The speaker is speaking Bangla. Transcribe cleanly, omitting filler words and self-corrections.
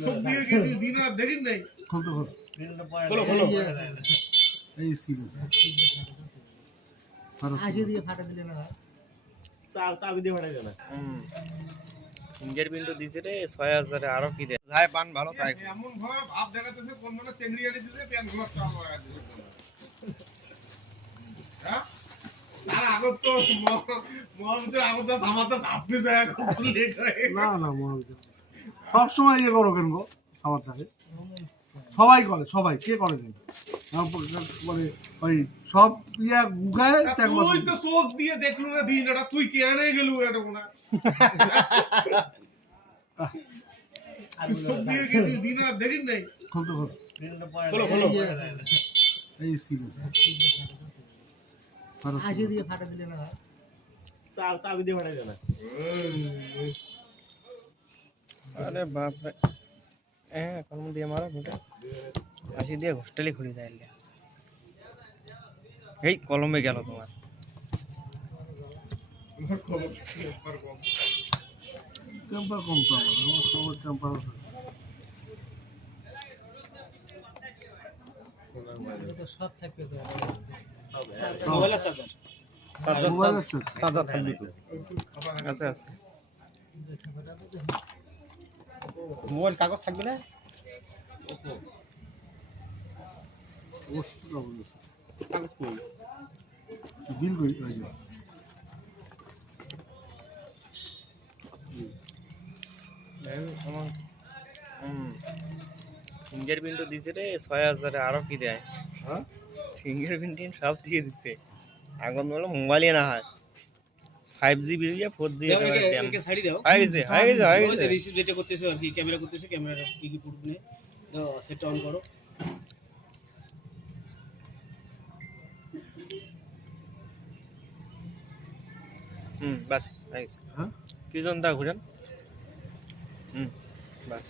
সব দিয়ে গেছি দিন রাত দেখিন নাই খুলতে খোলো খোলো এই সিরিয়াস আগে দিয়ে ফাটা দিলে না চাবি দিয়ে ফাটাই না ফিঙ্গারপ্রিন্ট দিছে রে 6000 এ আরো কি দে যাই পান ভালো তাই এমন ভাবে ভাব দেখাতেছে কোন মানে সেগ্রিয়ালি দিতে প্যান গুলো চাল লাগা দিতে হ্যাঁ তার আগত তো মহাবিদ্যালয় আগত আমাতে আপনি যায় না না মহাবিদ্যালয় সব সময় ইয়ে করো কেন গো সামার থাকে সবাই করে সবাই কে করে কিন্তু মানে ওই সব ইয়া গুগায় চার মাস তুই তো চোখ দিয়ে দেখলু না দিন এটা তুই কেনে গেলু এটা কোনা সব দিয়ে গেছি দিন রাত দেখিন নাই খুলতে খোলো খোলো এই সিরিয়াস আগে দিয়ে ফাটা দিলে না চাবি দিয়ে ফাটাই না আরে বাপ রে কলম দিয়ে মারো ফুটা আসি দিয়ে হোস্টেলে খুলে দেয় এই কলমে গেল তোমার টেম্পার কম তো আমার সবার টেম্পার আছে সব থাকবে তো মোবাইল আছে মোবাইল আছে চার্জার থাকবে আচ্ছা আচ্ছা মোবাইল কাগজ থাকবে না ওষুধ বলেছে কাগজ কই বিল কই হয়ে গেছে আমার ফিঙ্গারপ্রিন্ট দিছে রে 6000 এ আরো কি দেয় হ্যাঁ ফিঙ্গারপ্রিন্ট সব দিয়ে দিছে এখন বলো মোবাইলে না হয় 5G বিরিয়া 4G একে সাইড দাও হয়ে গেছে রিসিভ যেটা করতেছে আর কি ক্যামেরা করতেছে ক্যামেরার কি কি পুরো নিয়ে তো সেটা অন করো বাস হ্যাঁ কি জনটা ঘুরেন বাস